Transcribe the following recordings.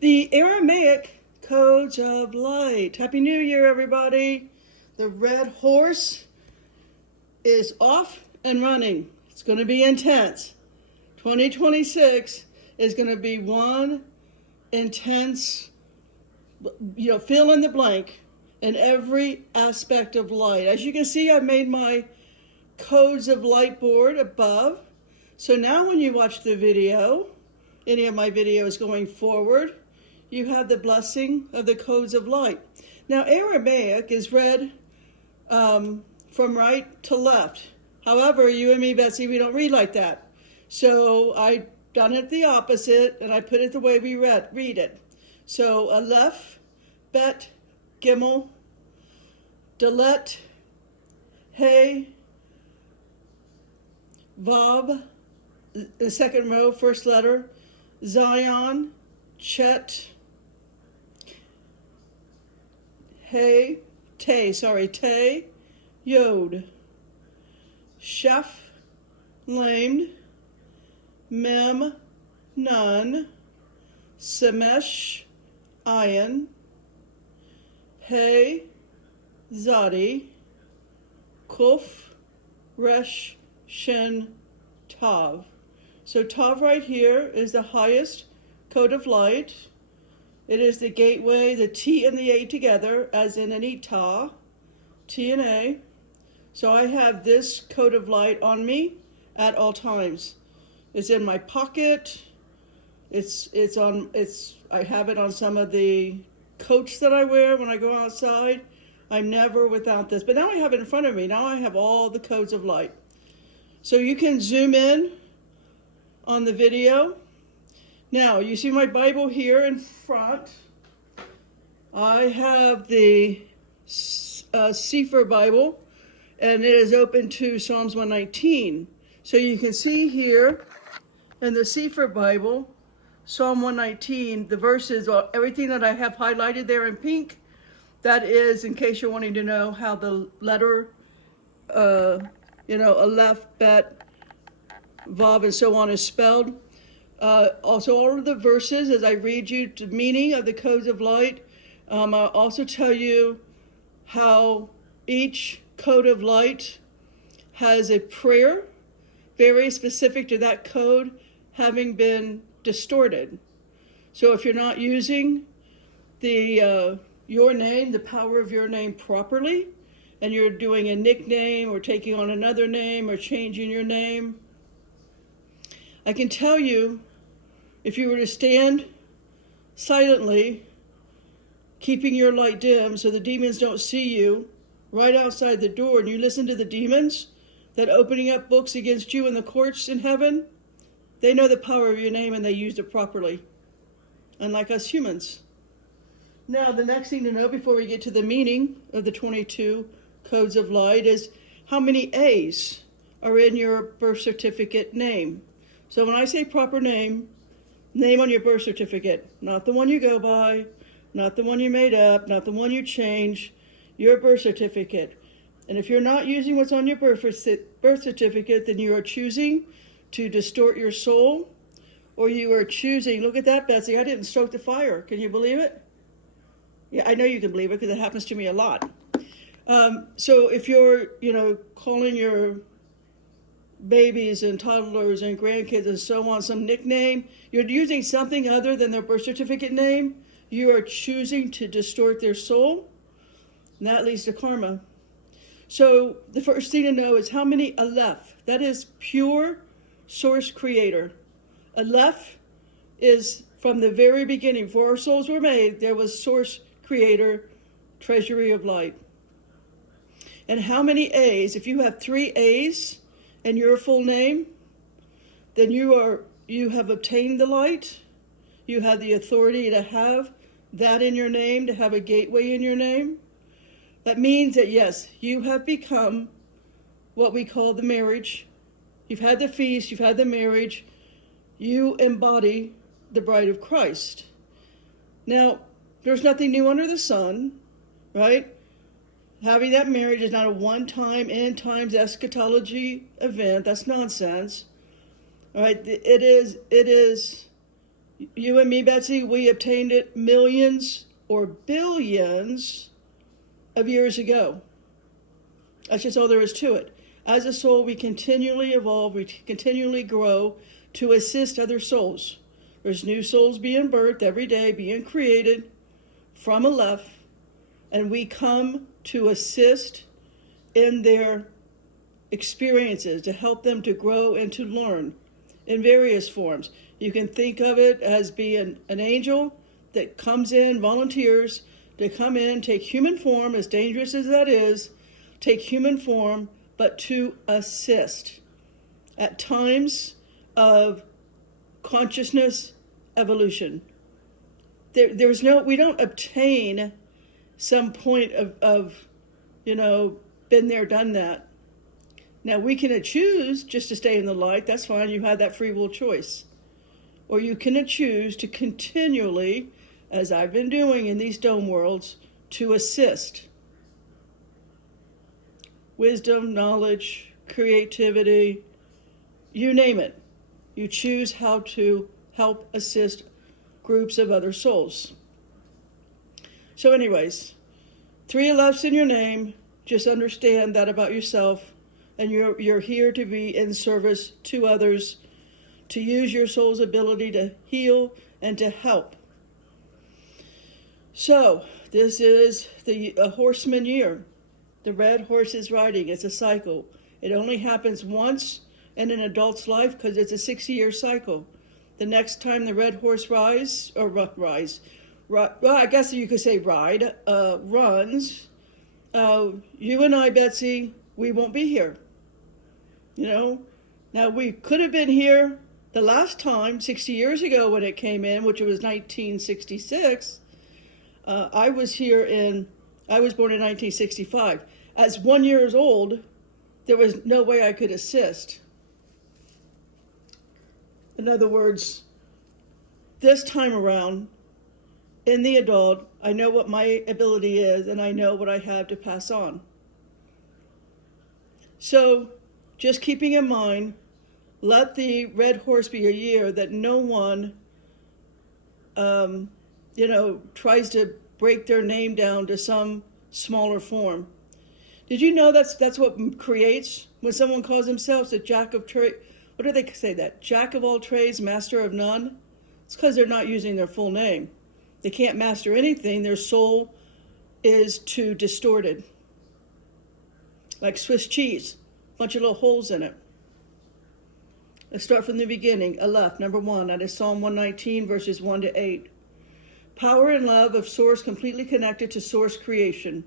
The Aramaic codes of light. Happy New Year, everybody. The red horse is off and running. It's going to be intense. 2026 is going to be one intense, fill in the blank in every aspect of light. As you can see, I've made my codes of light board above. So now when you watch the video, any of my videos going forward, you have the blessing of the codes of light. Now, Aramaic is read from right to left. However, you and me, Betsy, we don't read like that. So I done it the opposite, and I put it the way we read it. So Aleph, Bet, Gimel, Dalet, Hey, Vav, the second row, first letter, Zion, Chet, Te, Yod, Shef, Lamed, Mem, Nun, Semesh, Ayin, He, Zadi, Kuf, Resh, Shin, Tav. So Tav right here is the highest code of light. It is the gateway, the T and the A together, as in an Itah, T and A. So I have this code of light on me at all times. It's in my pocket. I have it on some of the coats that I wear when I go outside. I'm never without this. But now I have it in front of me. Now I have all the codes of light. So you can zoom in on the video. Now, you see my Bible here in front. I have the Sefer Bible, and it is open to Psalms 119. So you can see here in the Sefer Bible, Psalm 119, the verses, everything that I have highlighted there in pink, that is, in case you're wanting to know how the letter, Aleph, Bet, Vav, and so on is spelled. Also, all of the verses, as I read you the meaning of the codes of light, I'll also tell you how each code of light has a prayer very specific to that code having been distorted. So if you're not using your name, the power of your name properly, and you're doing a nickname or taking on another name or changing your name, I can tell you, if you were to stand silently, keeping your light dim so the demons don't see you, right outside the door, and you listen to the demons that opening up books against you in the courts in heaven, they know the power of your name and they used it properly, unlike us humans. Now, the next thing to know before we get to the meaning of the 22 codes of light is how many A's are in your birth certificate name. So when I say proper name on your birth certificate, not the one you go by, not the one you made up, not the one you change, your birth certificate. And if you're not using what's on your birth certificate, then you are choosing to distort your soul, or you are choosing, look at that, Betsy, I didn't stoke the fire. Can you believe it? Yeah, I know you can believe it because it happens to me a lot. So if you're, calling your babies and toddlers and grandkids and so on some nickname, you're using something other than their birth certificate name, you are choosing to distort their soul, and that leads to karma. So the first thing to know is how many Aleph, that is pure source creator. Aleph is from the very beginning, before our souls were made, there was source creator, treasury of light. And how many A's? If you have 3 A's in your full name, then you have obtained the light. You have the authority to have that in your name, to have a gateway in your name. That means that, yes, you have become what we call the marriage. You've had the feast, you've had the marriage. You embody the bride of Christ. Now, there's nothing new under the sun, right? Having that marriage is not a one-time, end times eschatology event. That's nonsense. All right, it is You and me, Betsy, we obtained it millions or billions of years ago. That's just all there is to it. As a soul, we continually evolve, we continually grow to assist other souls. There's new souls being birthed every day, being created from Aleph, and we come to assist in their experiences, to help them to grow and to learn in various forms. You can think of it as being an angel that comes in, volunteers to come in, take human form, as dangerous as that is, take human form, but to assist at times of consciousness evolution. There's no, we don't obtain some point of been there, done that. Now we can choose just to stay in the light, that's fine, you have that free will choice. Or you can choose to continually, as I've been doing in these dome worlds, to assist. Wisdom, knowledge, creativity, you name it. You choose how to help assist groups of other souls. So anyways, 3 Alephs in your name, just understand that about yourself, and you're here to be in service to others, to use your soul's ability to heal and to help. So, this is a horseman year. The red horse is riding. It's a cycle. It only happens once in an adult's life because it's a 60-year cycle. The next time the red horse runs, you and I, Betsy, we won't be here. Now we could have been here the last time, 60 years ago when it came in, which was 1966. I was born in 1965. As 1 year old, there was no way I could assist. In other words, this time around, in the adult, I know what my ability is and I know what I have to pass on. So, just keeping in mind, let the red horse be a year that no one, tries to break their name down to some smaller form. Did you know that's what creates when someone calls themselves a jack of trade? What do they say that? Jack of all trades, master of none? It's because they're not using their full name. They can't master anything. Their soul is too distorted. Like Swiss cheese, bunch of little holes in it. Let's start from the beginning. Aleph, number 1, that is Psalm 119, verses 1 to 8. Power and love of Source completely connected to Source creation.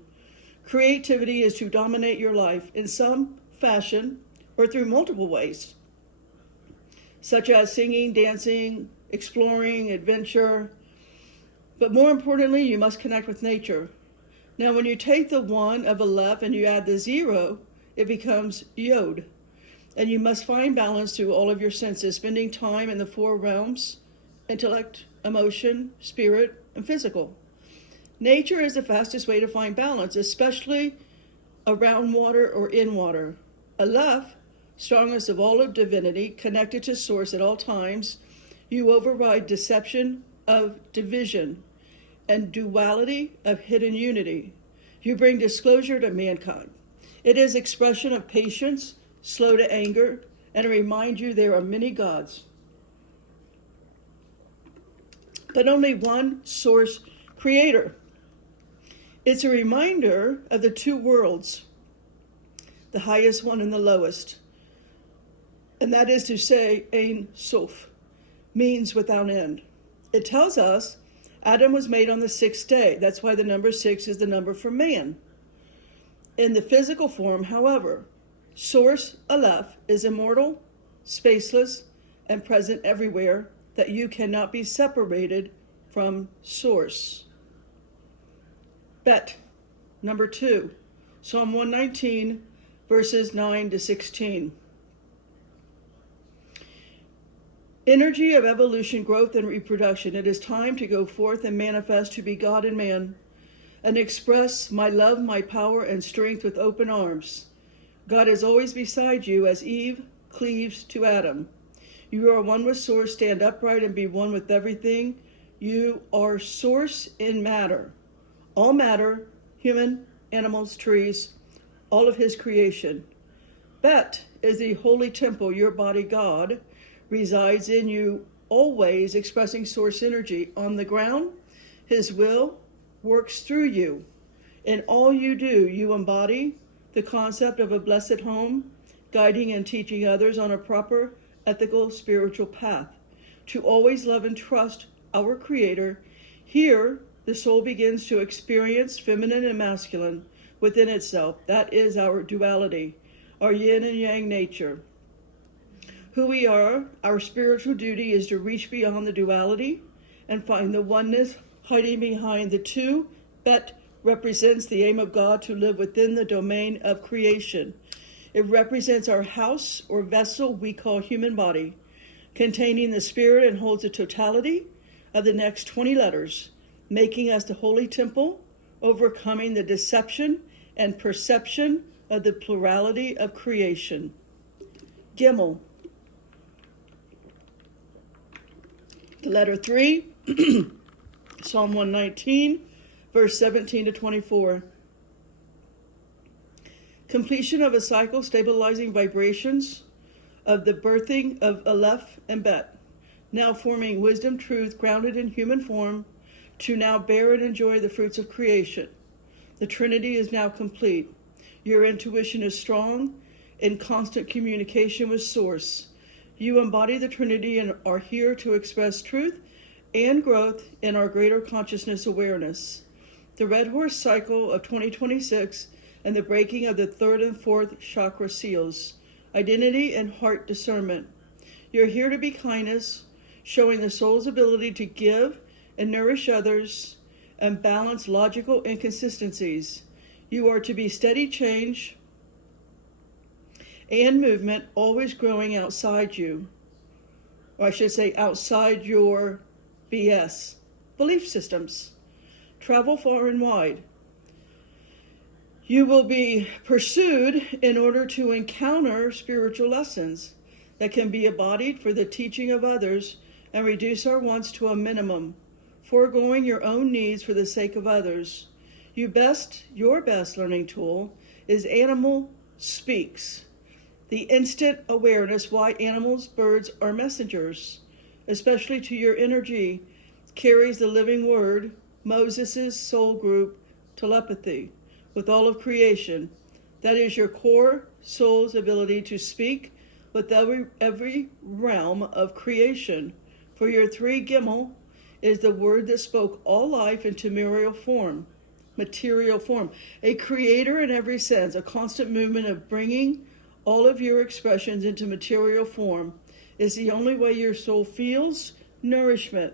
Creativity is to dominate your life in some fashion or through multiple ways, such as singing, dancing, exploring, adventure. But more importantly, you must connect with nature. Now, when you take the 1 of Aleph and you add the 0, it becomes Yod. And you must find balance through all of your senses, spending time in the 4 realms: intellect, emotion, spirit, and physical. Nature is the fastest way to find balance, especially around water or in water. Aleph, strongest of all of divinity, connected to Source at all times, you override deception of division and duality of hidden unity. You bring disclosure to mankind. It is expression of patience, slow to anger, and remind you there are many gods, but only one Source creator. It's a reminder of the 2 worlds, the highest one and the lowest. And that is to say, Ein Sof, means without end. It tells us Adam was made on the 6th day. That's why the number 6 is the number for man. In the physical form, however, Source Aleph is immortal, spaceless, and present everywhere, that you cannot be separated from Source. Bet, number 2, Psalm 119, verses 9 to 16. Energy of evolution, growth, and reproduction. It is time to go forth and manifest to be God in man, and express my love, my power, and strength with open arms. God is always beside you as Eve cleaves to Adam. You are one with source. Stand upright and be one with everything. You are source in matter. All matter, human, animals, trees, all of his creation. Bet is the holy temple. Your body, God, resides in you, always expressing source energy. On the ground, his will works through you. In all you do, you embody the concept of a blessed home, guiding and teaching others on a proper, ethical, spiritual path. To always love and trust our Creator. Here, the soul begins to experience feminine and masculine within itself. That is our duality, our yin and yang nature. Who we are, our spiritual duty is to reach beyond the duality and find the oneness hiding behind the two. Bet represents the aim of God to live within the domain of creation. It represents our house or vessel we call human body, containing the spirit, and holds the totality of the next 20 letters, making us the holy temple, overcoming the deception and perception of the plurality of creation. Gimel. The letter 3, Psalm 119, verse 17 to 24. Completion of a cycle, stabilizing vibrations of the birthing of Aleph and Bet, now forming wisdom, truth, grounded in human form, to now bear and enjoy the fruits of creation. The Trinity is now complete. Your intuition is strong, in constant communication with Source. You embody the Trinity and are here to express truth and growth in our greater consciousness awareness. The Red Horse cycle of 2026 and the breaking of the third and fourth chakra seals, identity and heart discernment. You're here to be kindness, showing the soul's ability to give and nourish others and balance logical inconsistencies. You are to be steady change and movement, always growing outside you. Or I should say outside your BS, belief systems. Travel far and wide. You will be pursued in order to encounter spiritual lessons that can be embodied for the teaching of others and reduce our wants to a minimum, foregoing your own needs for the sake of others. Your best learning tool is Animal Speaks, the instant awareness why animals, birds are messengers, especially to your energy, carries the living word, Moses' soul group telepathy, with all of creation. That is your core soul's ability to speak with every realm of creation. For your 3 Gimel is the word that spoke all life into material form, a creator in every sense, a constant movement of bringing all of your expressions into material form is the only way your soul feels nourishment.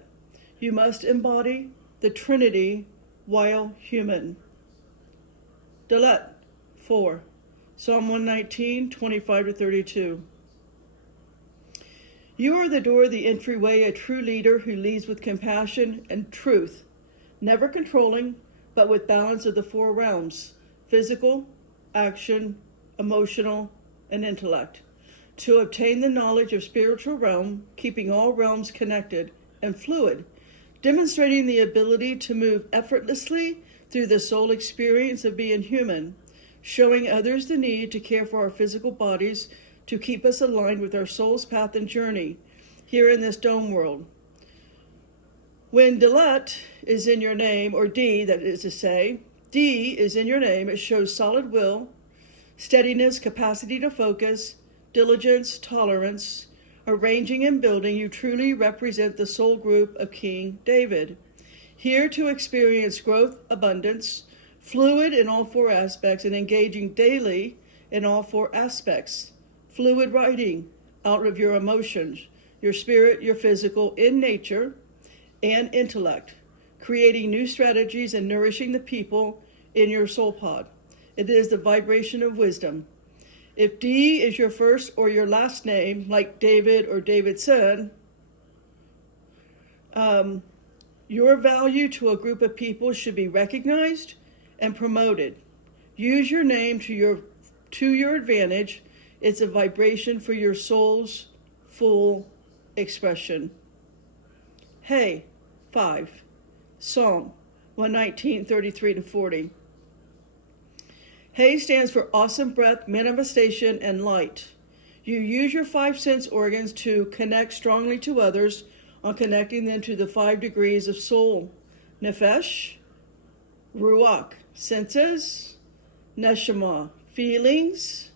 You must embody the Trinity while human. Dalet 4, Psalm 119, 25 to 32. You are the door, the entryway, a true leader who leads with compassion and truth, never controlling, but with balance of the 4 realms, physical, action, emotional, and intellect, to obtain the knowledge of spiritual realm, keeping all realms connected and fluid, demonstrating the ability to move effortlessly through the soul experience of being human, showing others the need to care for our physical bodies to keep us aligned with our soul's path and journey here in this dome world. When Dalet is in your name, or D, that is to say, D is in your name, it shows solid will, steadiness, capacity to focus, diligence, tolerance, arranging and building. You truly represent the soul group of King David. Here to experience growth, abundance, fluid in all 4 aspects, and engaging daily in all 4 aspects. Fluid writing out of your emotions, your spirit, your physical, in nature, and intellect. Creating new strategies and nourishing the people in your soul pod. It is the vibration of wisdom. If D is your first or your last name, like David or Davidson, your value to a group of people should be recognized and promoted. Use your name to your advantage. It's a vibration for your soul's full expression. Hey, 5. Psalm 119, 33 to 40. Hey stands for awesome breath, manifestation, and light. You use your 5 sense organs to connect strongly to others on connecting them to the 5 degrees of soul. Nefesh, Ruach, senses, Neshama, feelings.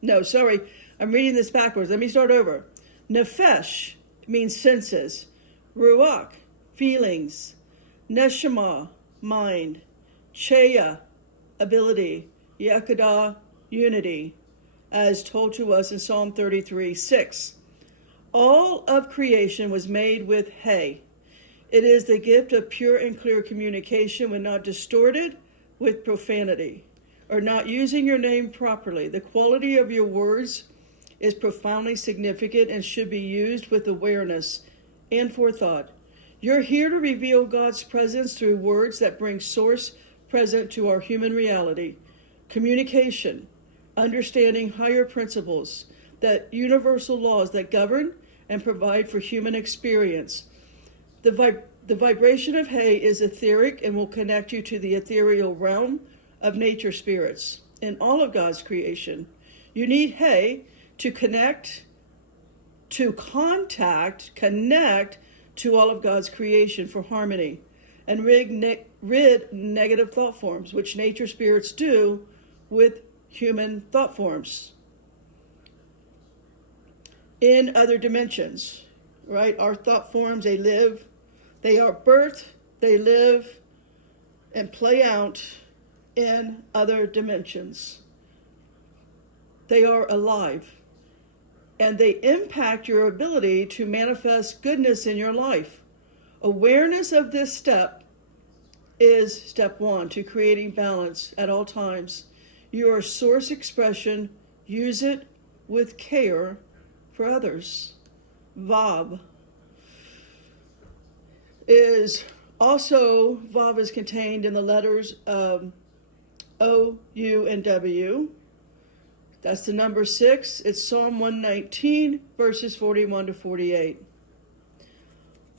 No, sorry, I'm reading this backwards. Let me start over. Nefesh means senses. Ruach, feelings. Neshama, mind. Cheya, ability. Yekada, unity, as told to us in Psalm 33:6. All of creation was made with Hey. It is the gift of pure and clear communication when not distorted with profanity or not using your name properly. The quality of your words is profoundly significant and should be used with awareness and forethought. You're here to reveal God's presence through words that bring source present to our human reality. Communication, understanding higher principles, that universal laws that govern and provide for human experience. The vibration of Hey is etheric and will connect you to the ethereal realm of nature spirits in all of God's creation. You need Hey to connect to all of God's creation for harmony and rid negative thought forms, which nature spirits do with human thought forms. In other dimensions, right? Our thought forms, they are birthed, they live, and play out in other dimensions. They are alive, and they impact your ability to manifest goodness in your life. Awareness of this step is step 1 to creating balance at all times. Your source expression, use it with care for others. Vav is contained in the letters O, U, and W. That's the number 6. It's Psalm 119, verses 41 to 48.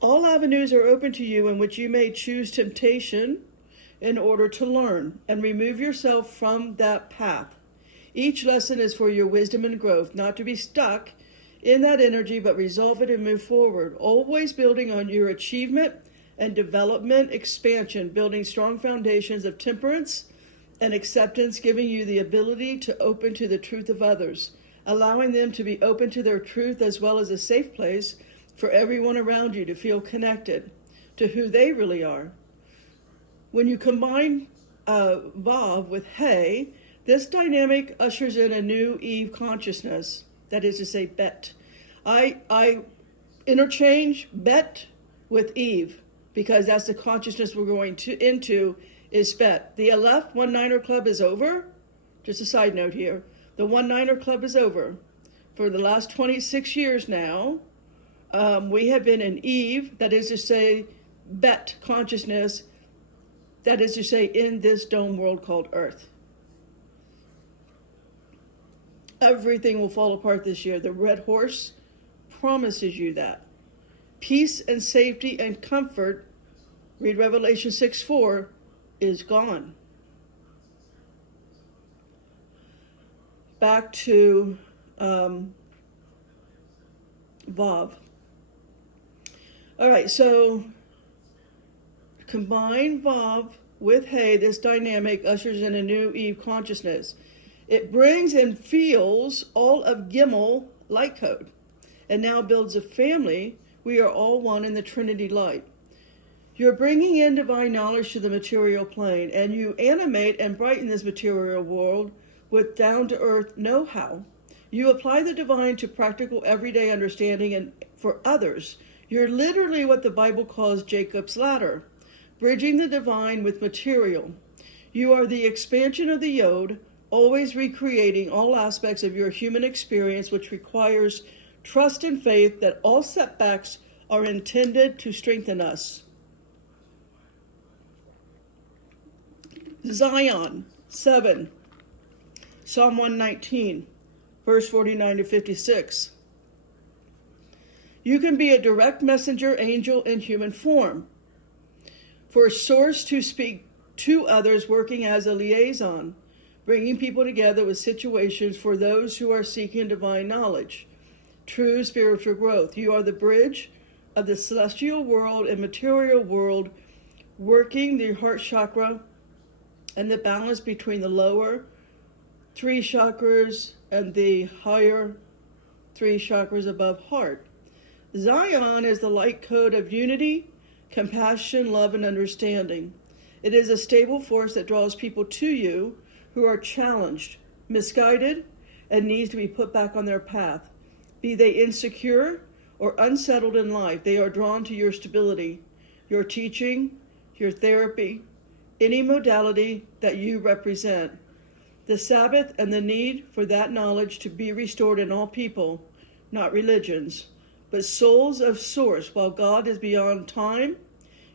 All avenues are open to you in which you may choose temptation in order to learn and remove yourself from that path. Each lesson is for your wisdom and growth, not to be stuck in that energy, but resolve it and move forward, always building on your achievement and development, expansion, building strong foundations of temperance and acceptance, giving you the ability to open to the truth of others, allowing them to be open to their truth, as well as a safe place for everyone around you to feel connected to who they really are. When you combine Vav with Hey, this dynamic ushers in a new Eve consciousness. That is to say, Bet. I interchange Bet with Eve because that's the consciousness we're going into is Bet. The Aleph 1-9er Club is over. Just a side note here. The 1-9er Club is over. For the last 26 years now, we have been in Eve, that is to say, Bet consciousness, that is to say, in this dome world called Earth. Everything will fall apart this year. The red horse promises you that. Peace and safety and comfort, read Revelation 6:4, is gone. Back to Vav. All right, so combine Vav with Hey, this dynamic ushers in a new Eve consciousness. It brings and feels all of Gimel light code and now builds a family. We are all one in the Trinity light. You're bringing in divine knowledge to the material plane, and you animate and brighten this material world with down-to-earth know-how. You apply the divine to practical everyday understanding and for others. You're literally what the Bible calls Jacob's ladder, bridging the divine with material. You are the expansion of the Yod, always recreating all aspects of your human experience, which requires trust and faith that all setbacks are intended to strengthen us. Zion 7, Psalm 119, verse 49 to 56. You can be a direct messenger angel in human form, for a source to speak to others, working as a liaison, bringing people together with situations for those who are seeking divine knowledge, true spiritual growth. You are the bridge of the celestial world and material world, working the heart chakra and the balance between the lower 3 chakras and the higher 3 chakras above heart. Zion is the light code of unity, compassion, love, and understanding. It is a stable force that draws people to you who are challenged, misguided, and needs to be put back on their path. Be they insecure or unsettled in life, they are drawn to your stability, your teaching, your therapy, any modality that you represent. The Sabbath and the need for that knowledge to be restored in all people, not religions, but souls of source. While God is beyond time,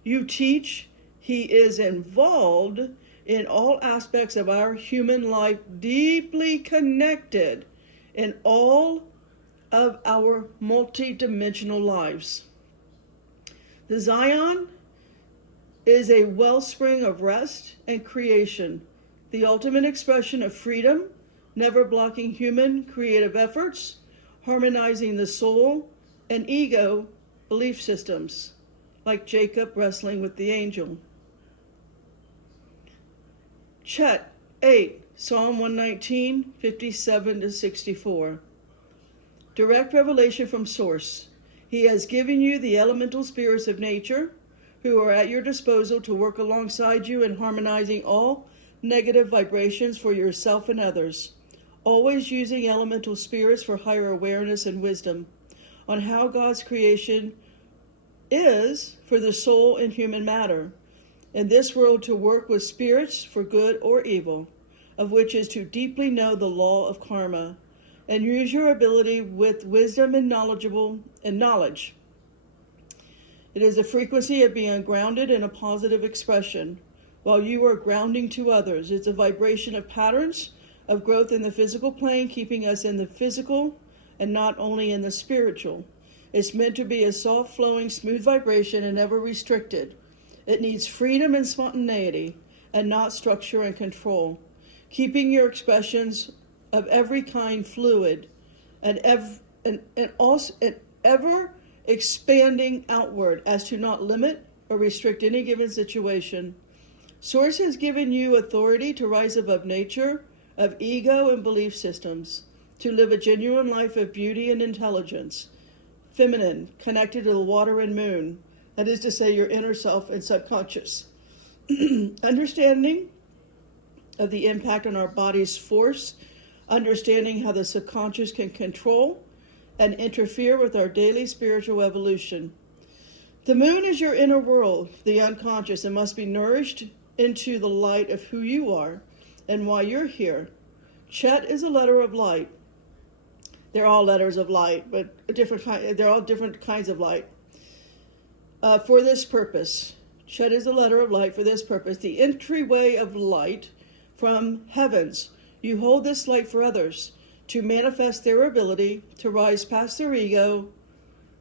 you teach he is involved in all aspects of our human life, deeply connected in all of our multidimensional lives. The Zion is a wellspring of rest and creation, the ultimate expression of freedom, never blocking human creative efforts, harmonizing the soul and ego belief systems, like Jacob wrestling with the angel. Chet 8, Psalm 119, 57 to 64. Direct revelation from Source. He has given you the elemental spirits of nature who are at your disposal to work alongside you in harmonizing all negative vibrations for yourself and others, always using elemental spirits for higher awareness and wisdom on how God's creation is for the soul and human matter in this world, to work with spirits for good or evil, of which is to deeply know the law of karma and use your ability with wisdom and knowledge. It is the frequency of being grounded in a positive expression while you are grounding to others. It's a vibration of patterns of growth in the physical plane, keeping us in the physical and not only in the spiritual. It's meant to be a soft, flowing, smooth vibration and never restricted. It needs freedom and spontaneity and not structure and control, keeping your expressions of every kind fluid and ever expanding outward as to not limit or restrict any given situation. Source has given you authority to rise above nature, of ego and belief systems, to live a genuine life of beauty and intelligence, feminine, connected to the water and moon, that is to say, your inner self and subconscious. Understanding of the impact on our body's force, understanding how the subconscious can control and interfere with our daily spiritual evolution. The moon is your inner world, the unconscious, and must be nourished into the light of who you are and why you're here. Chet is a letter of light. They're all letters of light, but they're all different kinds of light. For this purpose, Chet is a letter of light for this purpose, the entryway of light from heavens. You hold this light for others to manifest their ability to rise past their ego,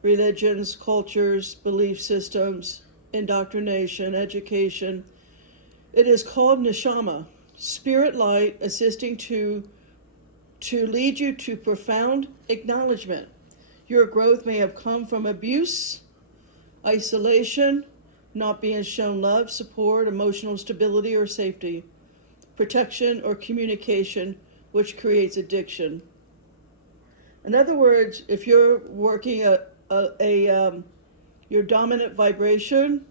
religions, cultures, belief systems, indoctrination, education. It is called neshama, spirit light, assisting to lead you to profound acknowledgement. Your growth may have come from abuse, isolation, not being shown love, support, emotional stability or safety, protection or communication, which creates addiction. In other words, if you're working your dominant vibration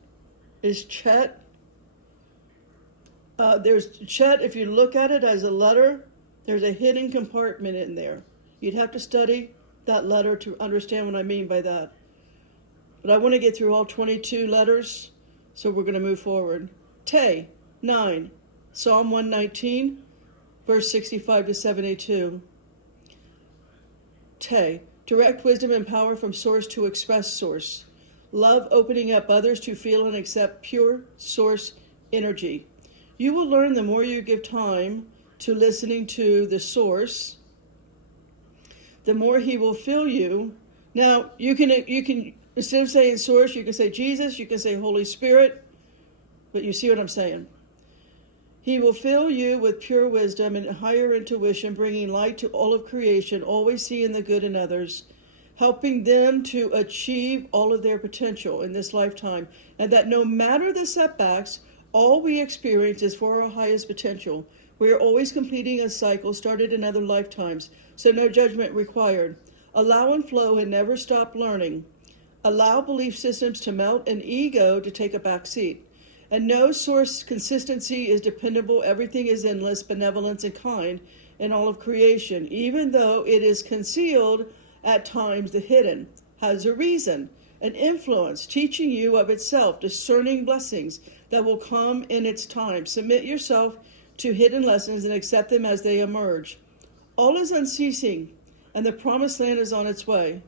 is Chet. There's Chet, if you look at it as a letter, there's a hidden compartment in there. You'd have to study that letter to understand what I mean by that. But I want to get through all 22 letters, so we're going to move forward. Te, 9, Psalm 119, verse 65 to 72. Te, direct wisdom and power from source to express source. Love opening up others to feel and accept pure source energy. You will learn the more you give time to listening to the source, the more he will fill you, Now, you can instead of saying source, you can say Jesus, you can say Holy Spirit, but you see what I'm saying. He will fill you with pure wisdom and higher intuition, bringing light to all of creation, always seeing the good in others, helping them to achieve all of their potential in this lifetime, and that no matter the setbacks, all we experience is for our highest potential. We are always completing a cycle started in other lifetimes, so no judgment required. Allow and flow and never stop learning. Allow belief systems to melt and ego to take a back seat. And no source consistency is dependable. Everything is endless, benevolence, and kind in all of creation. Even though it is concealed at times, the hidden has a reason, an influence, teaching you of itself, discerning blessings that will come in its time. Submit yourself to hidden lessons and accept them as they emerge. All is unceasing, and the promised land is on its way.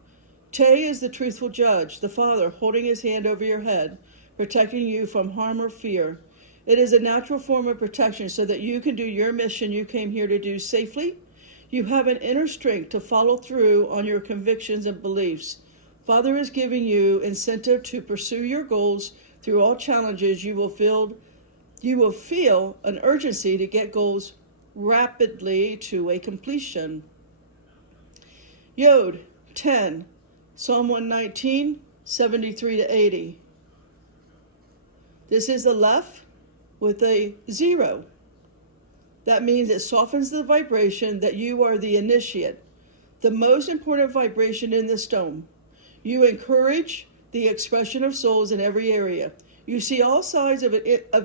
Te is the truthful judge, the Father holding his hand over your head, protecting you from harm or fear. It is a natural form of protection so that you can do your mission you came here to do safely. You have an inner strength to follow through on your convictions and beliefs. Father is giving you incentive to pursue your goals through all challenges. You will feel an urgency to get goals rapidly to a completion. Yod, 10, Psalm 119, 73 to 80. This is a Aleph with a 0. That means it softens the vibration that you are the initiate, the most important vibration in the stone. You encourage the expression of souls in every area. You see all sides of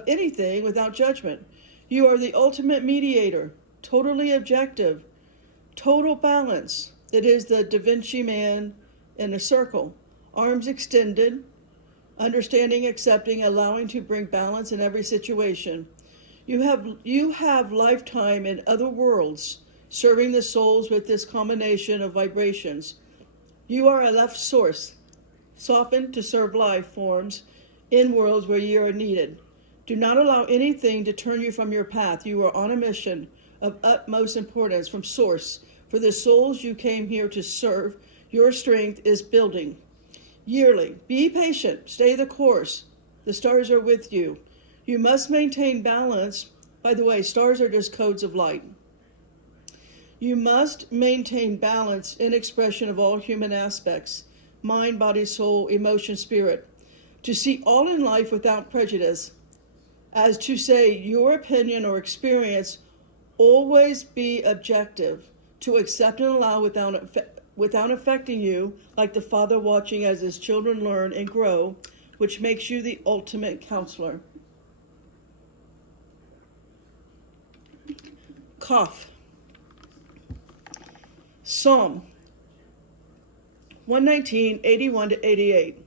anything without judgment. You are the ultimate mediator, totally objective, total balance. That is the Da Vinci man in a circle, arms extended, understanding, accepting, allowing to bring balance in every situation. You have lifetime in other worlds, serving the souls with this combination of vibrations. You are a left source, softened to serve life forms in worlds where you are needed. Do not allow anything to turn you from your path. You are on a mission of utmost importance from source. For the souls you came here to serve, your strength is building. Yearly, be patient, stay the course. The stars are with you. You must maintain balance. By the way, stars are just codes of light. You must maintain balance in expression of all human aspects, mind, body, soul, emotion, spirit, to see all in life without prejudice. As to say your opinion or experience, always be objective, to accept and allow without affecting you, like the Father watching as his children learn and grow, which makes you the ultimate counselor. Cough. Psalm 119, 81 to 88.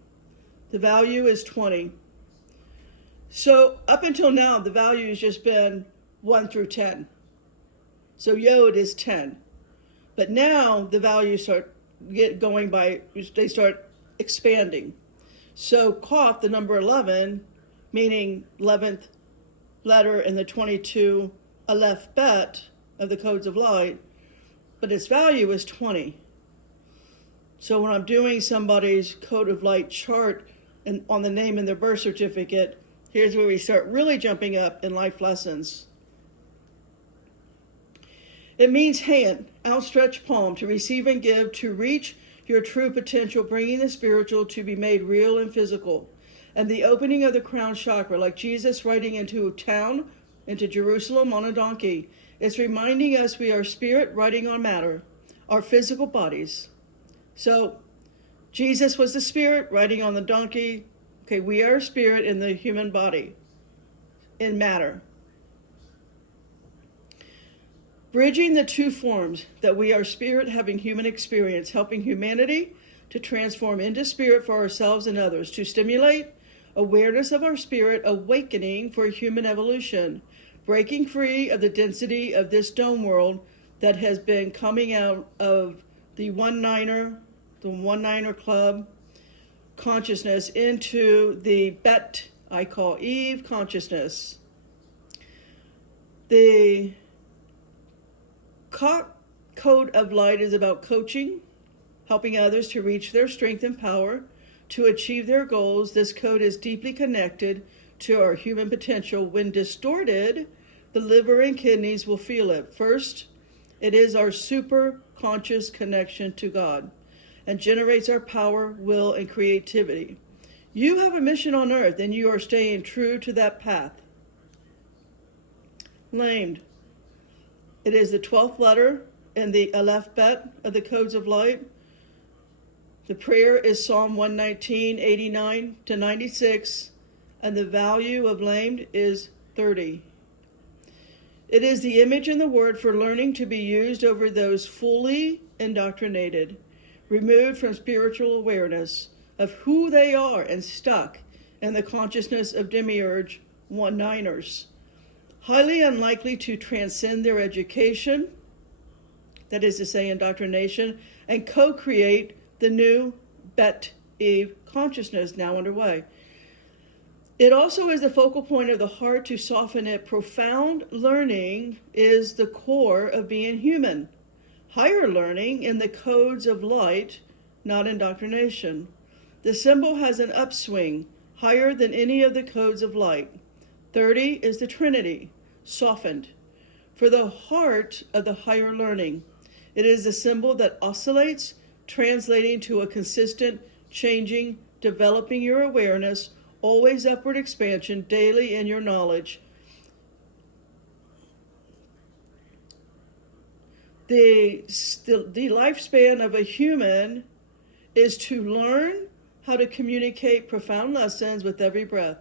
The value is 20. So up until now, the value has just been 1 through 10. So Yod is 10. But now the values start they start expanding. So Kof, the number 11, meaning 11th letter in the 22 Aleph Bet of the codes of light, but its value is 20. So when I'm doing somebody's code of light chart and on the name in their birth certificate, here's where we start really jumping up in life lessons. It means hand, outstretched palm, to receive and give, to reach your true potential, bringing the spiritual to be made real and physical. And the opening of the crown chakra, like Jesus riding into town, into Jerusalem on a donkey. It's reminding us we are spirit riding on matter, our physical bodies. So Jesus was the spirit riding on the donkey. Okay, we are spirit in the human body, in matter. Bridging the two forms, that we are spirit having human experience, helping humanity to transform into spirit for ourselves and others, to stimulate awareness of our spirit, awakening for human evolution, breaking free of the density of this dome world that has been coming out of the one-niner club consciousness into the Bet, I call Eve consciousness. The code of light is about coaching, helping others to reach their strength and power to achieve their goals. This code is deeply connected to our human potential. When distorted, the liver and kidneys will feel it. First, it is our super conscious connection to God and generates our power, will, and creativity. You have a mission on earth, and you are staying true to that path. Lamed. It is the 12th letter in the alphabet of the codes of light. The prayer is Psalm 119, 89 to 96, and the value of lamed is 30. It is the image in the word for learning to be used over those fully indoctrinated, removed from spiritual awareness of who they are and stuck in the consciousness of demiurge one-niners, highly unlikely to transcend their education, that is to say indoctrination, and co-create the new Bet Eve consciousness now underway. It also is the focal point of the heart to soften it. Profound learning is the core of being human. Higher learning in the codes of light, not indoctrination. The symbol has an upswing higher than any of the codes of light. 30 is the Trinity, softened. For the heart of the higher learning, it is a symbol that oscillates, translating to a consistent, changing, developing your awareness, always upward expansion daily in your knowledge. The lifespan of a human is to learn how to communicate profound lessons with every breath.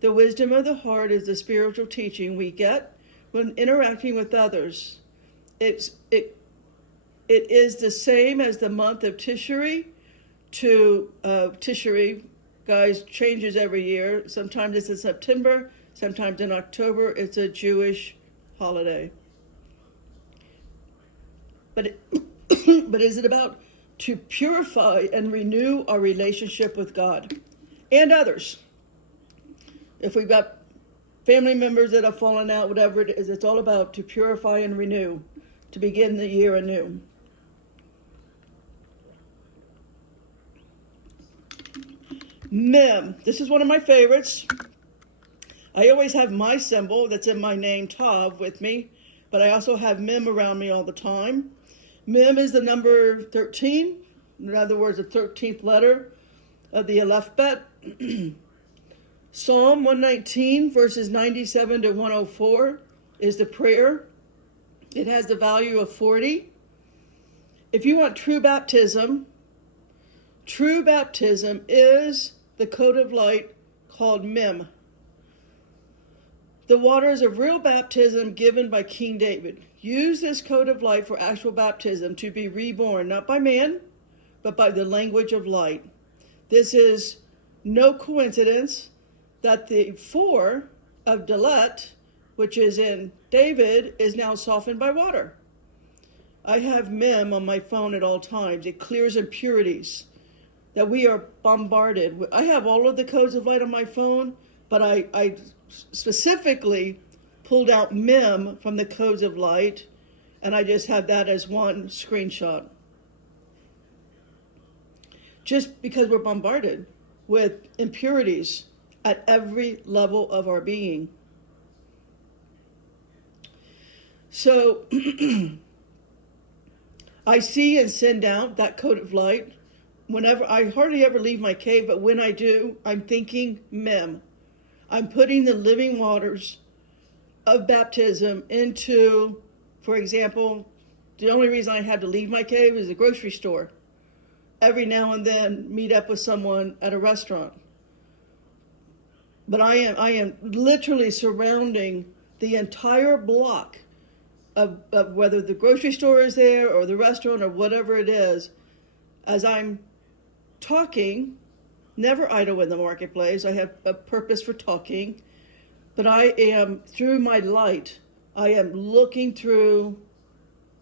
The wisdom of the heart is the spiritual teaching we get when interacting with others. It is the same as the month of Tishri. Tishri, guys, changes every year. Sometimes it's in September, sometimes in October. It's a Jewish holiday. But is it about to purify and renew our relationship with God and others? If we've got family members that have fallen out, whatever it is, it's all about to purify and renew, to begin the year anew. Mem. This is one of my favorites. I always have my symbol that's in my name, Tav, with me, but I also have Mem around me all the time. Mem is the number 13, in other words, the 13th letter of the alphabet. Psalm 119, verses 97 to 104 is the prayer. It has the value of 40. If you want true baptism is the code of light called Mem. The waters of real baptism given by King David. Use this code of light for actual baptism to be reborn, not by man, but by the language of light. This is no coincidence that the 4 of Dalet, which is in David, is now softened by water. I have Mem on my phone at all times. It clears impurities that we are bombarded with. I have all of the codes of light on my phone, but I specifically pulled out Mem from the codes of light, and I just have that as one screenshot. Just because we're bombarded with impurities at every level of our being. So I see and send out that code of light. Whenever, I hardly ever leave my cave, but when I do, I'm thinking Mem. I'm putting the living waters of baptism into, for example, the only reason I had to leave my cave is the grocery store. Every now and then meet up with someone at a restaurant. But I am literally surrounding the entire block of whether the grocery store is there or the restaurant or whatever it is, as I'm talking, never idle in the marketplace. I have a purpose for talking, but I am, through my light, I am looking through.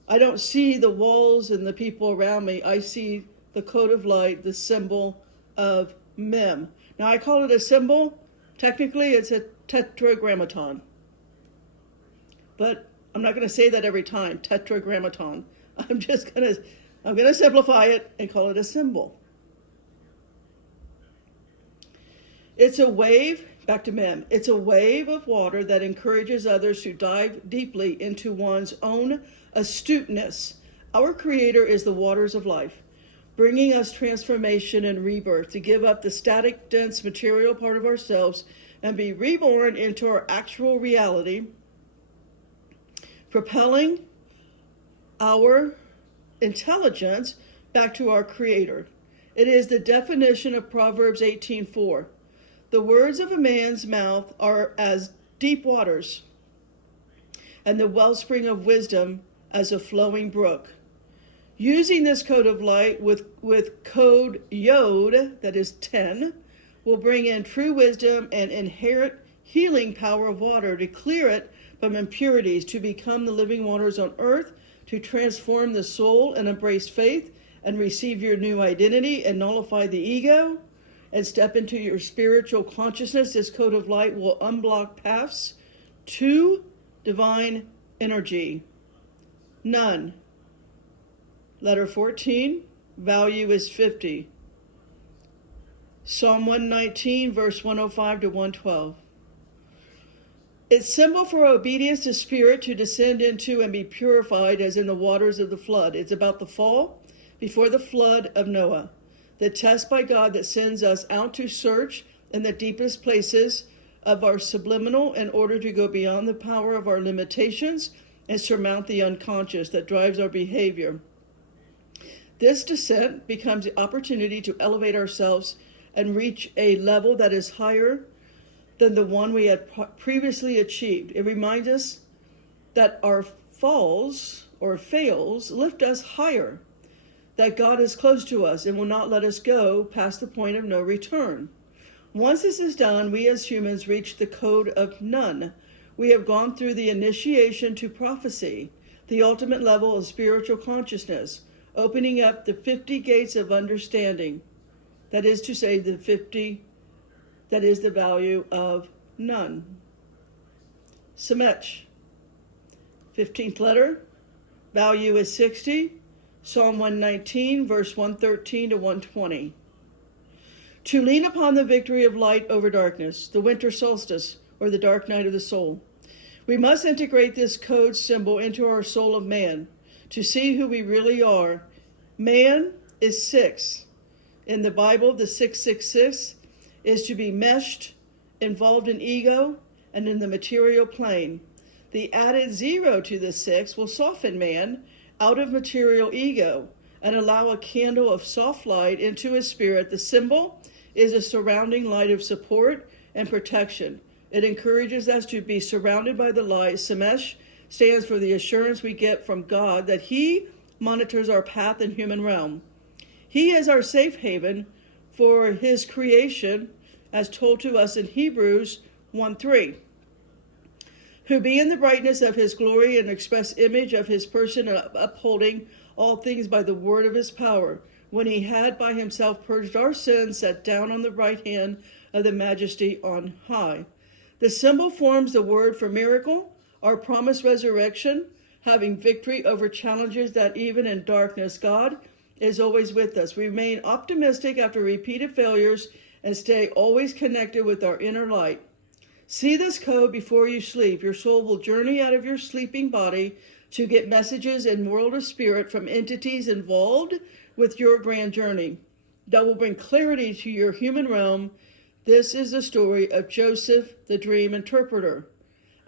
I don't see the walls and the people around me. I see the code of light, the symbol of Mem. Now I call it a symbol. Technically, it's a tetragrammaton. But I'm not going to say that every time, tetragrammaton. I'm going to simplify it and call it a symbol. It's a wave, back to Mem. It's a wave of water that encourages others to dive deeply into one's own astuteness. Our Creator is the waters of life, bringing us transformation and rebirth to give up the static, dense, material part of ourselves and be reborn into our actual reality, propelling our intelligence back to our Creator. It is the definition of Proverbs 18:4. The words of a man's mouth are as deep waters, and the wellspring of wisdom as a flowing brook. Using this code of light with code Yod, that is 10, will bring in true wisdom and inherent healing power of water to clear it from impurities, to become the living waters on earth, to transform the soul and embrace faith and receive your new identity and nullify the ego and step into your spiritual consciousness. This code of light will unblock paths to divine energy. None. Letter 14, value is 50. Psalm 119, verse 105 to 112. It's symbol for obedience to spirit to descend into and be purified as in the waters of the flood. It's about the fall before the flood of Noah, the test by God that sends us out to search in the deepest places of our subliminal in order to go beyond the power of our limitations and surmount the unconscious that drives our behavior. This descent becomes the opportunity to elevate ourselves and reach a level that is higher than the one we had previously achieved. It reminds us that our falls or fails lift us higher, that God is close to us and will not let us go past the point of no return. Once this is done, we as humans reach the code of none. We have gone through the initiation to prophecy, the ultimate level of spiritual consciousness, opening up the 50 gates of understanding. That is to say, the 50, that is the value of none. Semech, 15th letter, value is 60. Psalm 119, verse 113 to 120. To lean upon the victory of light over darkness, the winter solstice, or the dark night of the soul. We must integrate this code symbol into our soul of man to see who we really are. Man is 6. In the Bible, the 666 is to be meshed, involved in ego, and in the material plane. The added 0 to the 6 will soften man out of material ego and allow a candle of soft light into his spirit. The symbol is a surrounding light of support and protection. It encourages us to be surrounded by the light. Semesh stands for the assurance we get from God that He monitors our path in human realm. He is our safe haven for His creation, as told to us in Hebrews 1:3. Who being the brightness of His glory and express image of His person, upholding all things by the word of His power, when He had by Himself purged our sins, sat down on the right hand of the Majesty on high. The symbol forms the word for miracle, our promised resurrection, having victory over challenges that even in darkness, God is always with us. We remain optimistic after repeated failures and stay always connected with our inner light. See this code before you sleep. Your soul will journey out of your sleeping body to get messages in world of spirit from entities involved with your grand journey that will bring clarity to your human realm. This is the story of Joseph, the dream interpreter,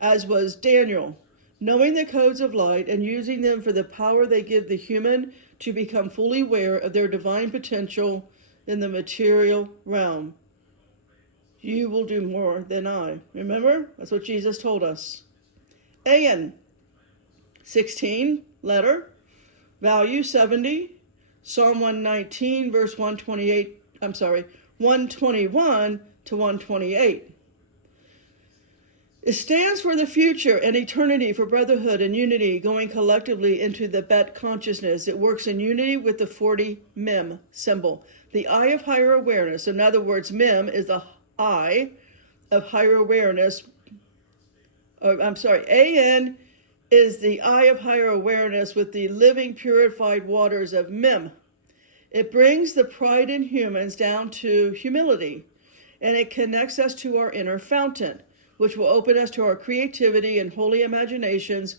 as was Daniel, knowing the codes of light and using them for the power they give the human to become fully aware of their divine potential in the material realm. You will do more than I. Remember? That's what Jesus told us. Ayin, 16, letter, value 70, Psalm 119, verse 121 to 128. It stands for the future and eternity, for brotherhood and unity, going collectively into the Bet consciousness. It works in unity with the 40 Mem symbol, the eye of higher awareness. In other words, Mem is the eye of higher awareness. Ayin is the eye of higher awareness with the living purified waters of Mem. It brings the pride in humans down to humility, and it connects us to our inner fountain, which will open us to our creativity and holy imaginations,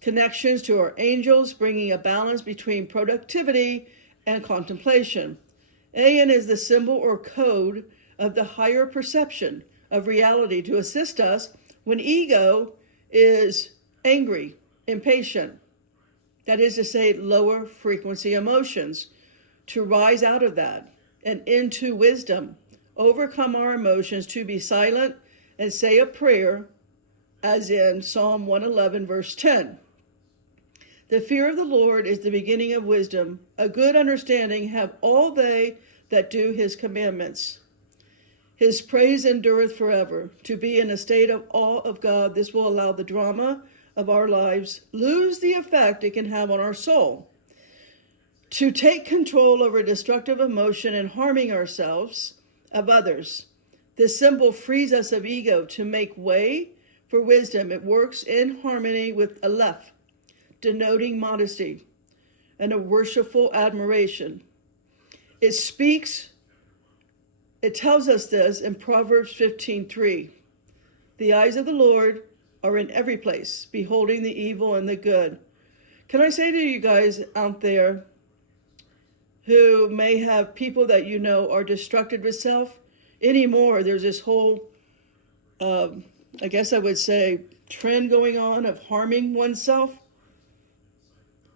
connections to our angels, bringing a balance between productivity and contemplation. Ayin is the symbol or code of the higher perception of reality to assist us when ego is angry, impatient. That is to say, lower frequency emotions, to rise out of that and into wisdom, overcome our emotions, to be silent and say a prayer, as in Psalm 111, verse 10. The fear of the Lord is the beginning of wisdom. A good understanding have all they that do his commandments. His praise endureth forever. To be in a state of awe of God, this will allow the drama of our lives lose the effect it can have on our soul. To take control over destructive emotion and harming ourselves of others. This symbol frees us of ego to make way for wisdom. It works in harmony with Aleph, denoting modesty and a worshipful admiration. It tells us this in Proverbs 15:3. The eyes of the Lord are in every place, beholding the evil and the good. Can I say to you guys out there who may have people that you know are destructive with self? Anymore, there's this whole, I guess I would say, trend going on of harming oneself.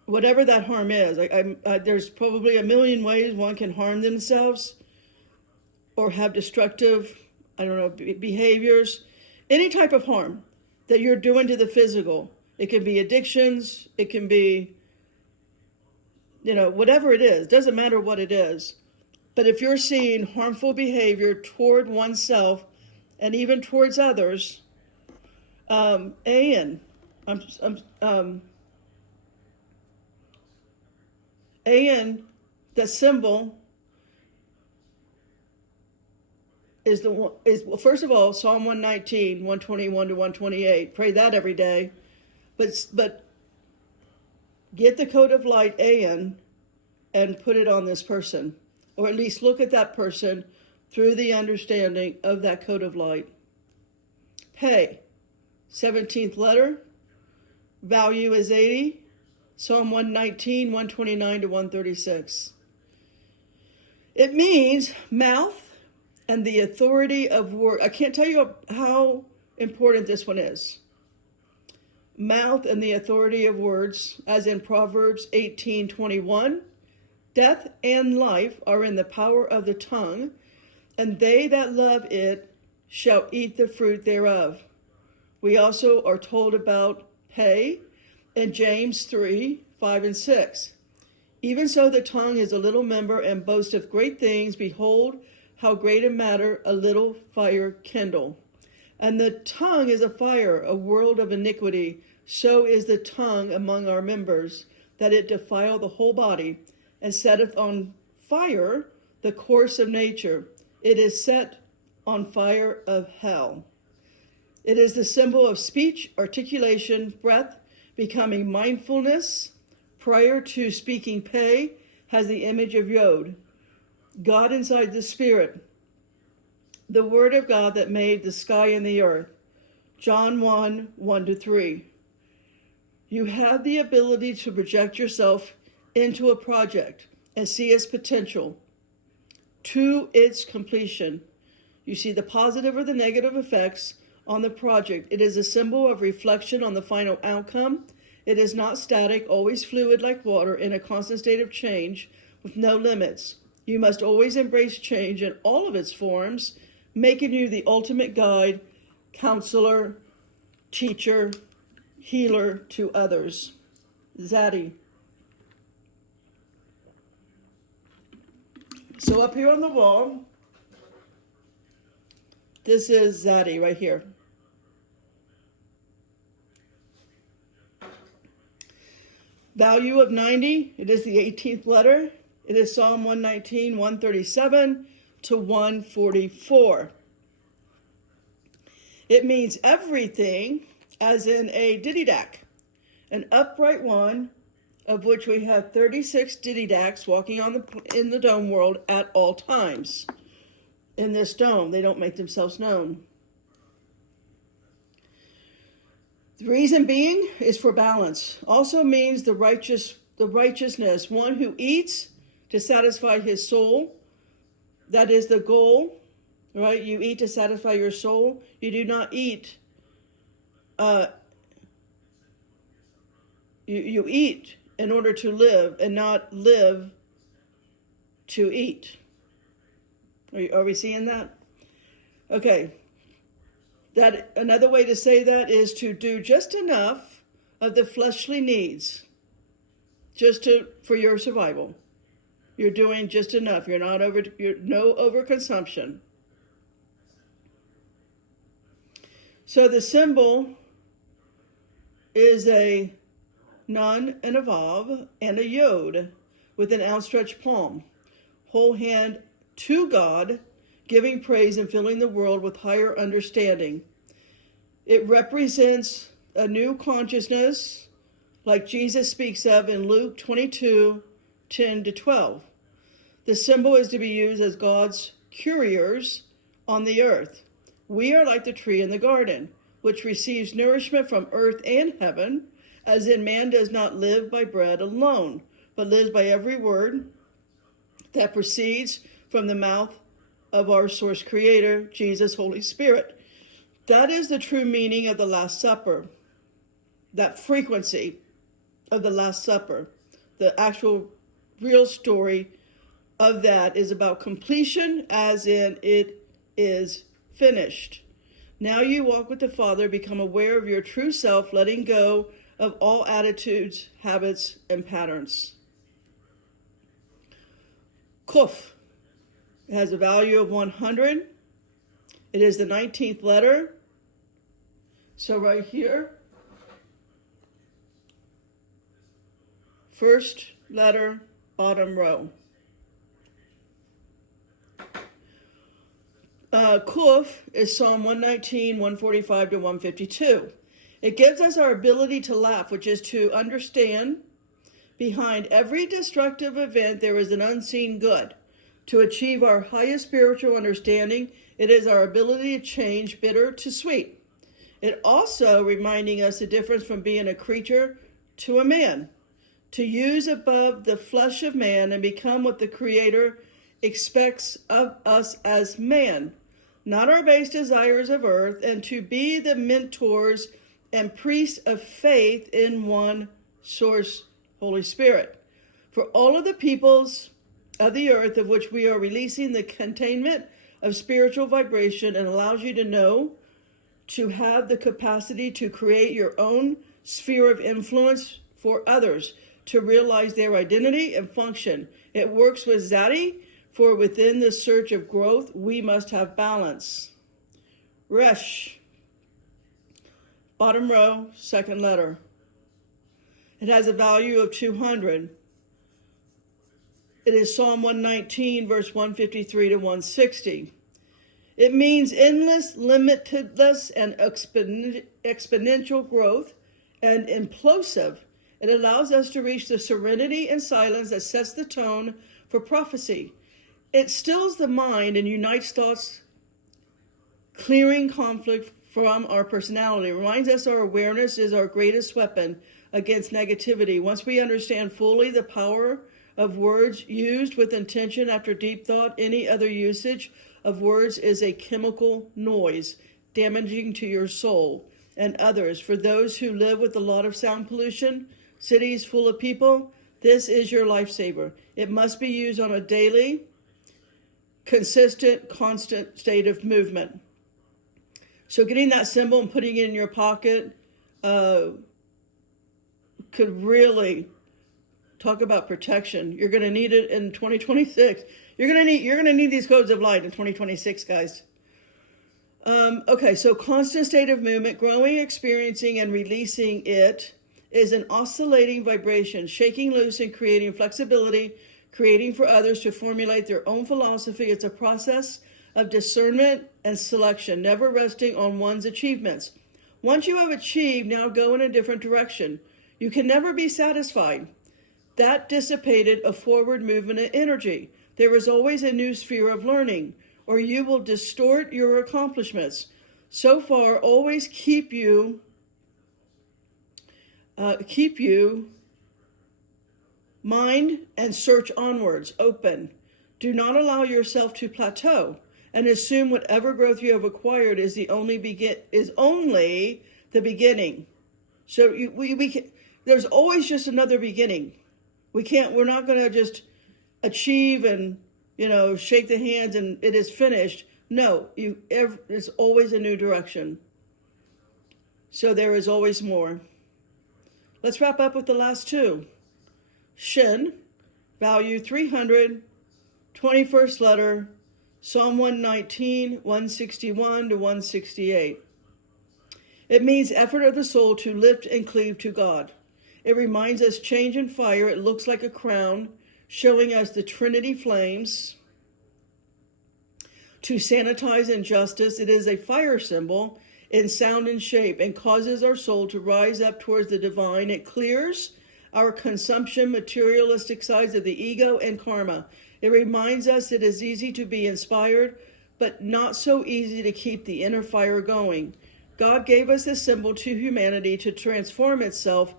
Whatever that harm is, there's probably a million ways one can harm themselves or have destructive, behaviors. Any type of harm that you're doing to the physical. It can be addictions. It can be, whatever it is. Doesn't matter what it is. But if you're seeing harmful behavior toward oneself and even towards others, Ayin, the symbol well, first of all, Psalm 119, 121 to 128. Pray that every day. But get the code of light Ayin and put it on this person. Or at least look at that person through the understanding of that code of light. Pay, 17th letter. Value is 80. Psalm 119, 129 to 136. It means mouth and the authority of word. I can't tell you how important this one is. Mouth and the authority of words, as in Proverbs 18:21. Death and life are in the power of the tongue, and they that love it shall eat the fruit thereof. We also are told about pay in James 3, 5 and 6. Even so the tongue is a little member and boasteth great things. Behold, how great a matter a little fire kindle. And the tongue is a fire, a world of iniquity. So is the tongue among our members, that it defile the whole body, and setteth on fire the course of nature. It is set on fire of hell. It is the symbol of speech, articulation, breath, becoming mindfulness. Prior to speaking pay has the image of Yod, God inside the spirit, the word of God that made the sky and the earth. John 1, 1 to 3. You have the ability to project yourself into a project and see its potential to its completion. You see the positive or the negative effects on the project. It is a symbol of reflection on the final outcome. It is not static, always fluid like water in a constant state of change with no limits. You must always embrace change in all of its forms, making you the ultimate guide, counselor, teacher, healer to others. Zaddy. So up here on the wall, this is Zaddy right here. Value of 90, it is the 18th letter. It is Psalm 119, 137 to 144. It means everything, as in a dididak. an upright one, of which we have 36 didydacts walking in the dome world at all times. In this dome, they don't make themselves known. The reason being is for balance. Also means the righteousness, one who eats to satisfy his soul. That is the goal, right? You eat to satisfy your soul. You do not eat. You eat in order to live and not live to eat. Are we seeing that? Okay. That another way to say that is to do just enough of the fleshly needs, for your survival. You're doing just enough. You're no overconsumption. So the symbol is a nun and a vav and a yod with an outstretched palm, whole hand to God, giving praise and filling the world with higher understanding. It represents a new consciousness, like Jesus speaks of in Luke 22:10-12. The symbol is to be used as God's couriers on the earth. We are like the tree in the garden, which receives nourishment from earth and heaven, as in man does not live by bread alone, but lives by every word that proceeds from the mouth of our source creator, Jesus, Holy Spirit. That is the true meaning of the Last Supper, that frequency of the Last Supper. The actual real story of that is about completion, as in it is finished. Now you walk with the Father, become aware of your true self, letting go of all attitudes, habits, and patterns. Kuf. It has a value of 100. It is the 19th letter. So right here, first letter, bottom row. Kuf is Psalm 119, 145-152. It gives us our ability to laugh, which is to understand behind every destructive event there is an unseen good. To achieve our highest spiritual understanding, it is our ability to change bitter to sweet. It also reminding us the difference from being a creature to a man. To use above the flesh of man and become what the Creator expects of us as man, not our base desires of earth, and to be the mentors and priests of faith in one source, Holy Spirit. For all of the peoples of the earth of which we are releasing the containment of spiritual vibration, and allows you to know, to have the capacity to create your own sphere of influence for others, to realize their identity and function. It works with Zaddy, for within the search of growth, we must have balance. Resh. Bottom row, second letter. It has a value of 200. It is Psalm 119, verse 153-160. It means endless, limitless, and exponential growth, and implosive. It allows us to reach the serenity and silence that sets the tone for prophecy. It stills the mind and unites thoughts, clearing conflict from our personality. It reminds us our awareness is our greatest weapon against negativity. Once we understand fully the power of words used with intention after deep thought, any other usage of words is a chemical noise, damaging to your soul and others. For those who live with a lot of sound pollution, cities full of people, this is your lifesaver. It must be used on a daily, consistent, constant state of movement. So getting that symbol and putting it in your pocket could really talk about protection. You're going to need it in 2026. You're going to need these codes of light in 2026, guys. Okay, so constant state of movement, growing, experiencing, and releasing it is an oscillating vibration, shaking loose and creating flexibility, creating for others to formulate their own philosophy. It's a process of discernment and selection, never resting on one's achievements. Once you have achieved, now go in a different direction. You can never be satisfied. That dissipated a forward movement of energy. There is always a new sphere of learning, or you will distort your accomplishments. So far, always keep you mind and search onwards, open. Do not allow yourself to plateau and assume whatever growth you have acquired is only the beginning. So there's always just another beginning. We're not going to just achieve and, shake the hands and it is finished. No, it's always a new direction. So there is always more. Let's wrap up with the last two. Shin, value 300, 21st letter, Psalm 119, 161 to 168. It means effort of the soul to lift and cleave to God. It reminds us change in fire. It looks like a crown, showing us the Trinity flames. To sanitize injustice, it is a fire symbol in sound and shape and causes our soul to rise up towards the divine. It clears our consumption, materialistic sides of the ego and karma. It reminds us it is easy to be inspired, but not so easy to keep the inner fire going. God gave us this symbol to humanity to transform itself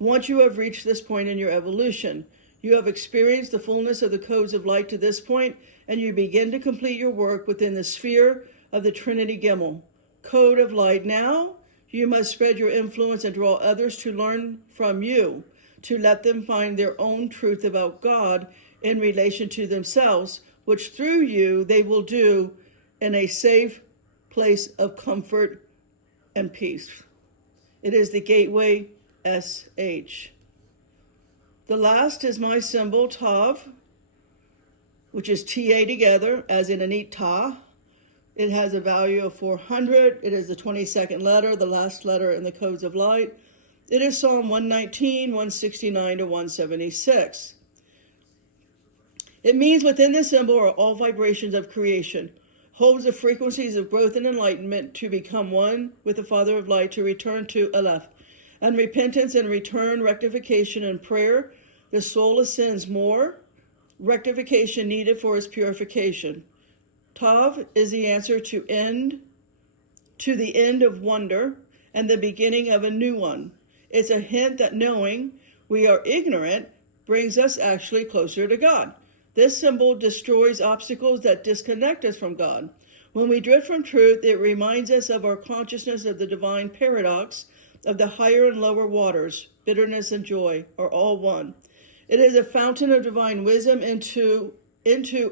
once you have reached this point in your evolution. You have experienced the fullness of the codes of light to this point, and you begin to complete your work within the sphere of the Trinity Gimel. Code of light. Now, you must spread your influence and draw others to learn from you, to let them find their own truth about God in relation to themselves, which through you they will do in a safe place of comfort and peace. It is the gateway SH. The last is my symbol, Tav, which is TA together, as in Anit Ta. It has a value of 400. It is the 22nd letter, the last letter in the codes of light. It is Psalm 119, 169 to 176. It means within the symbol are all vibrations of creation, holds the frequencies of growth and enlightenment to become one with the Father of Light, to return to Aleph, and repentance and return, rectification and prayer. The soul ascends more, rectification needed for its purification. Tav is the answer to the end of wonder and the beginning of a new one. It's a hint that knowing we are ignorant brings us actually closer to God. This symbol destroys obstacles that disconnect us from God. When we drift from truth, it reminds us of our consciousness of the divine paradox of the higher and lower waters. Bitterness and joy are all one. It is a fountain of divine wisdom into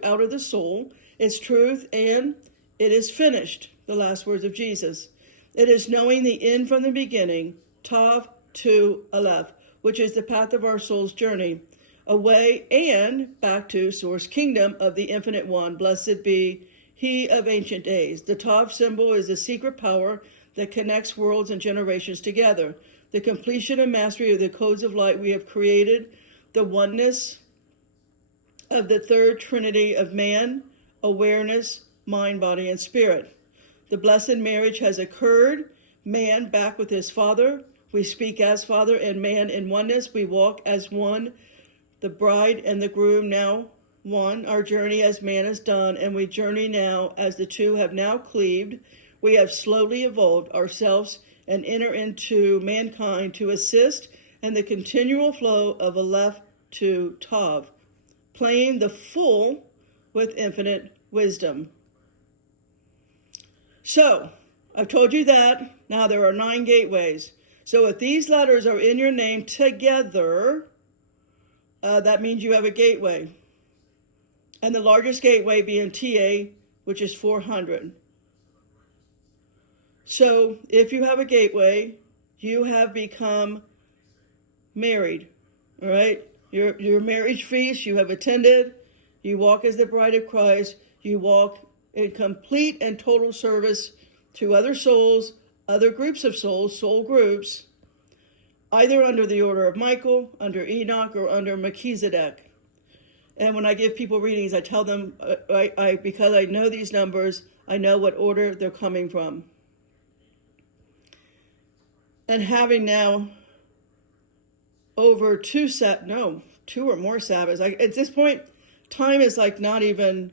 out of the soul, its truth, and it is finished, the last words of Jesus. It is knowing the end from the beginning, Tav to Aleph, which is the path of our soul's journey, away and back to source kingdom of the infinite one. Blessed be he of ancient days. The Tav symbol is the secret power that connects worlds and generations together. The completion and mastery of the codes of light we have created, the oneness of the third trinity of man, awareness, mind, body, and spirit. The blessed marriage has occurred. Man back with his Father. We speak as Father and man in oneness. We walk as one. The bride and the groom now one. Our journey as man is done, and we journey now as the two have now cleaved. We have slowly evolved ourselves and enter into mankind to assist in the continual flow of Aleph to Tav, playing the full with infinite wisdom. So, I've told you that. Now there are 9 gateways. So if these letters are in your name together, that means you have a gateway. And the largest gateway being TA, which is 400. So if you have a gateway, you have become married. All right? Your marriage feast you have attended. You walk as the bride of Christ. You walk in complete and total service to other souls, other groups of souls, soul groups, either under the order of Michael, under Enoch, or under Melchizedek. And when I give people readings, I tell them, because I know these numbers, I know what order they're coming from. And having now over two or more Sabbaths. At this point, time is like not even,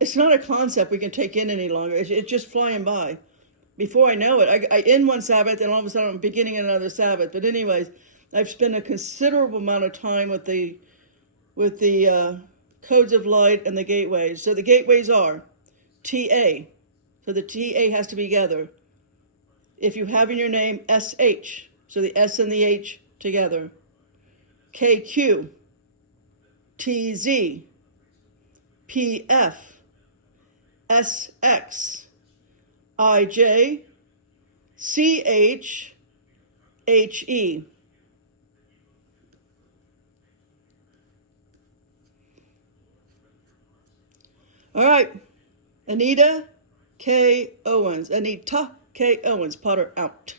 it's not a concept we can take in any longer. It's just flying by. Before I know it, I end one Sabbath and all of a sudden I'm beginning another Sabbath. But anyways, I've spent a considerable amount of time with the codes of light and the gateways. So the gateways are TA. So the TA has to be together. If you have in your name SH, so the S and the H together. KQ, TZ, PF, SX, IJ, CH, HE. All right, Anita K. Owens. Anita K. Owens, Potter out.